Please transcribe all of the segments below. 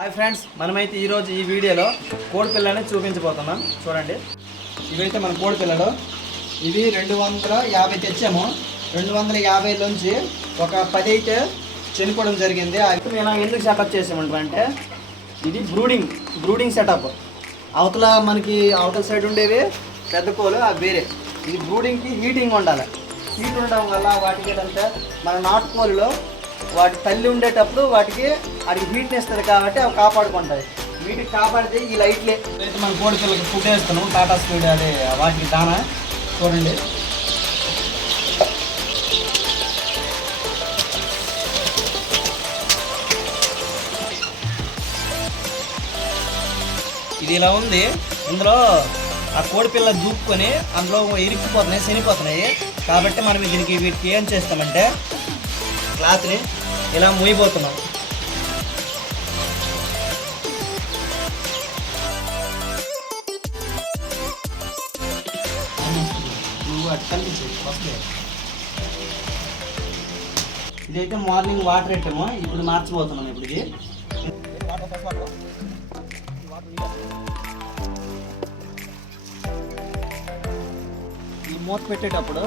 Hi friends, మనమైతే ఈరోజు ఈ వీడియోలో కోడి పిల్లని చూపించబోతున్నాం. చూడండి, ఇవైతే మన కోడి పిల్లలు. ఇవి 250 తెచ్చాము. 250లోంచి ఒక 10 అయితే చనిపోవడం జరిగింది. అవి మేము ఎందుకు సెటప్ చేసామంటే, ఇది బ్రూడింగ్ సెటప్. అవతల సైడ్ ఉండేవి పెద్ద కోళ్ళు, అవి వేరే. ఇది బ్రూడింగ్కి హీటింగ్ ఉండాలి. హీట్ ఉండడం వల్ల వాటికి ఏంటంటే, మన నాటుకోళ్ళలో వాటి తల్లి ఉండేటప్పుడు వాటికి హీట్ని ఇస్తుంది కాబట్టి అవి కాపాడుకుంటాయి. వీటికి కాపాడితే ఈ లైట్లే అయితే మన కోడి పిల్లలకి ఫుడ్ వేస్తున్నాం. టాటా స్పీడ్ అదే వాటికి దానా. చూడండి, ఇది ఇలా ఉంది. ఇందులో ఆ కోడి పిల్ల దూక్కుని అందులో ఇరిక్కిపోతున్నాయి, చనిపోతున్నాయి. కాబట్టి మనం వీటికి ఏం చేస్తామంటే, క్లాత్ని ఇలా మూయిపోతున్నాం. ఇదైతే మార్నింగ్ వాటర్ పెట్టాము, ఇప్పుడు మార్చిపోతున్నాం. ఇప్పటికి ఈ మూత పెట్టేటప్పుడు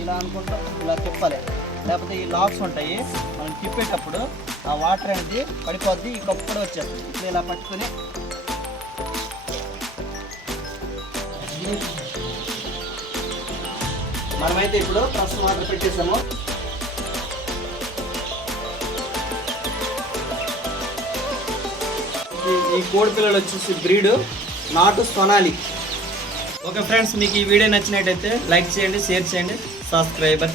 ఇలా అనుకుంటా ఇలా తిప్పాలి, లేకపోతే ఈ లాక్స్ ఉంటాయి. మనం తిప్పేటప్పుడు ఆ వాటర్ అనేది పడిపోద్ది, ఈ కప్పు కూడా వచ్చేస్తుంది. ఇప్పుడు ఇలా పట్టుకొని మనమైతే ఇప్పుడు ప్రస్తుతం వాటర్ పెట్టేసాము. ఈ కోడి పిల్లలు వచ్చేసి బ్రీడ్ నాటు సొనాలి. ఓకే ఫ్రెండ్స్, మీకు ఈ వీడియో నచ్చినట్టయితే లైక్ చేయండి, షేర్ చేయండి, సబ్స్క్రైబర్